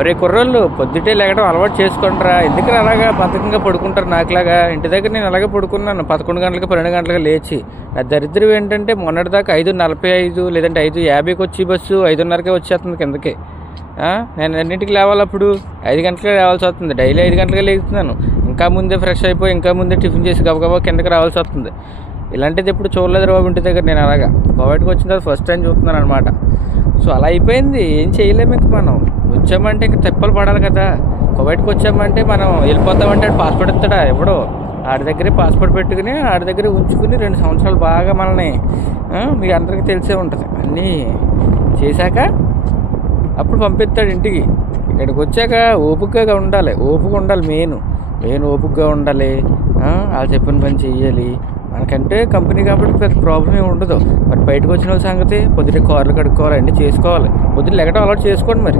ఒరే కుర్రోళ్ళు పొద్దుటే లేకడం అలవాటు చేసుకుంటారా, ఎందుకు అలాగా బద్ధకంగా పడుకుంటారు నాకులాగా? ఇంటి దగ్గర నేను అలాగే పడుకున్నాను 11 గంటలకి 12 గంటలకు లేచి. నా దరిద్రం ఏంటంటే మొన్నటిదాకా 5:45 లేదంటే 5:50కి వచ్చి బస్సు 5:30కే వచ్చేస్తుంది కిందకి. నేను అన్నింటికి లేవాలి, అప్పుడు 5 గంటలకే రావాల్సి వస్తుంది. డైలీ 5 గంటలకే లేస్తున్నాను. ఇంకా ముందే ఫ్రెష్ అయిపోయి ఇంకా ముందే టిఫిన్ చేసి గబగబా కిందకి రావాల్సి వస్తుంది. ఇలాంటిది ఎప్పుడు చూడలేదు బాబు ఇంటి దగ్గర. నేను అలాగా కోవిడ్కి వచ్చిన తర్వాత ఫస్ట్ టైం చూస్తున్నాను అనమాట. సో అలా అయిపోయింది, ఏం చేయలేము. ఇంక మనం వచ్చామంటే ఇంక తెప్పలు పడాలి కదా. కోవిడ్కి వచ్చామంటే మనం వెళ్ళిపోతామంటే ఆడు పాస్పోర్ట్ ఇస్తాడా? ఎవడో ఆడి దగ్గరే పాస్పోర్ట్ పెట్టుకుని ఆడి దగ్గరే ఉంచుకుని 2 సంవత్సరాలు బాగా మనల్ని, మీకు అందరికీ తెలిసే ఉంటుంది, అన్నీ చేశాక అప్పుడు పంపిస్తాడు ఇంటికి. ఇక్కడికి వచ్చాక ఓపికగా ఉండాలి, మెయిన్ ఓపికగా ఉండాలి. వాళ్ళు చెప్పిన పని చెయ్యాలి. మనకంటే కంపెనీ కాబట్టి పెద్ద ప్రాబ్లం ఏమి ఉండదు. మరి బయటకు వచ్చిన వాళ్ళ సంగతి పొద్దుటే కార్లు కడుక్కోవాలి, అన్నీ చేసుకోవాలి. పొద్దున్న లెగటం అలవాటు చేసుకోండి మరి.